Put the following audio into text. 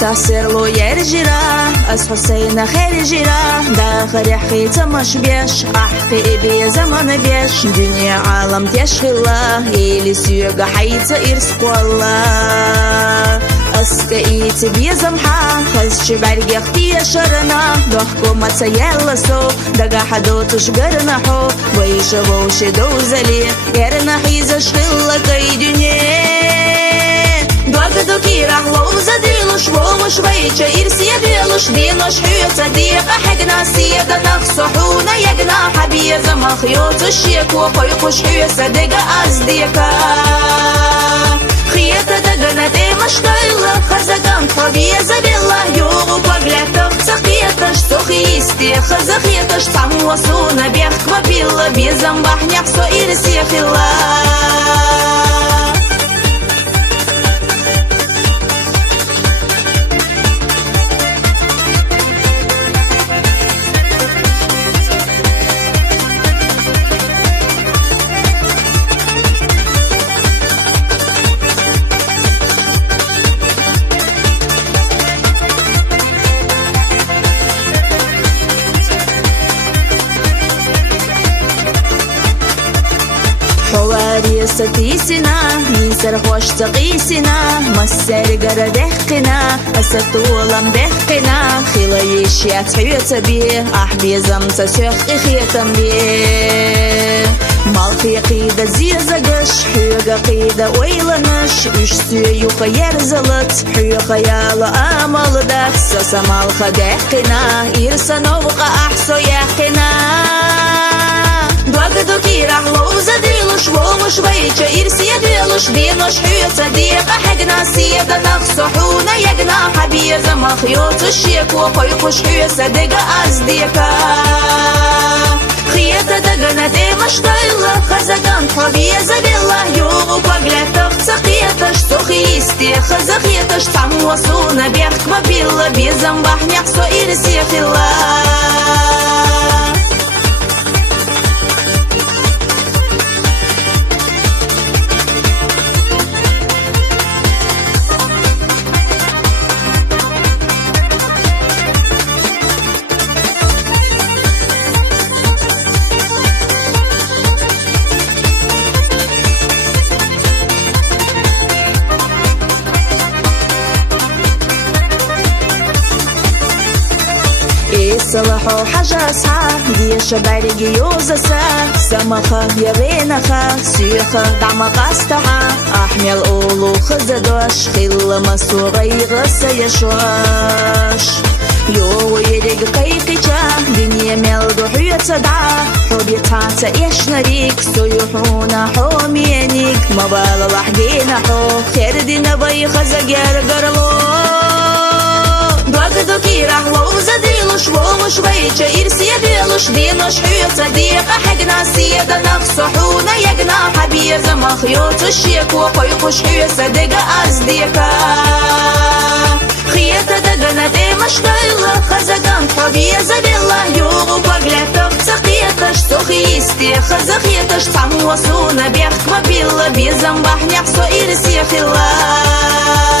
تحسر له يرجرا أس حسين خير جرا داخل حيت مش بيش أحقي بي زمان بيش دنيا عالم تشغلا إلي سيوغا حيت إرسق والله أسكايت بي زمحا خز شبارجي اختي شرنا ضحكو ما تسيلسو دقا حدو تشقرنا حو ويشبو شدو زلي يرنا حيز شغلا كي دنيا دقا دوكي راحلو زديلوش ومش ويجا إرسي بيلوش دينوش حيوتا ديقا حقنا سيدا نخصحونا يقنا حبي زما خيوت الشيك وقيقوش حيوتا دقا أزديكا خياتا دقنا دي مشغلة خزقان طبيعي زبيلا يوغو بغلاتك تقيتش سوخيستي خزخيتش تعموصونا بيخك مبيلا بيزنبح نحسو إرسي خلا حواري ستيسنا نيسر خوش تقيسنا مسر قردخنا أسطولم دخنا خلايش يتحيوت بيه أحبي زمت سيخي خيتم بيه مالخي قيدة زيزقش حيوغا قيدة ويلنش اشتيو خير زلت حيو خيال آمال دك ساسا مالخا دخنا إرسا نوغا أحسو يخنا دواغ دوكي راحلو زديلوش ومش ويجا إرسي ديلوش دينوش حيوتا ديقا حقنا سيدا نخصحونا يقنا حبي زما خيوت الشيك وقيقوش حيوتا دقا أزديكا خياتا دقنا دي مشغلة خزقان طبيعي زبيلا يوغو بغلاتك تقيتش سوخيستي خزخيتش تعموصونا بيخك مبيلا بيزنبح نحسو إرسي خلا صلحو حاجة سعى دي شبارجي يوزسا سمخا يبينخا سيخا دعم قاستها أحمي الأولو خزدوش خيل مسوغي غسا يشوش يو يريق قيقجا دنيا ميلدو حيوتا دعا حبي تاتا يشنريك سيوحونا حومينيك مبالا لحقينا حو خير دي نبي خزقير قرلو دواغ دوكي راحلو زديلوش ومش ويجا إرسي بيلوش دينوش حيوتا ديقا حقنا سيدا نخصحونا يقنا حبي زما خيوت الشيك وقيقوش حيوتا دقا أزديكا خياتا دقنا دي مشغلة خزقان طبيعي زبيلا يوغو بغلاتك تقيتش سوخيستي خزخيتش تعموصونا بيخك مبيلا بيزنبح نحسو إرسي خلا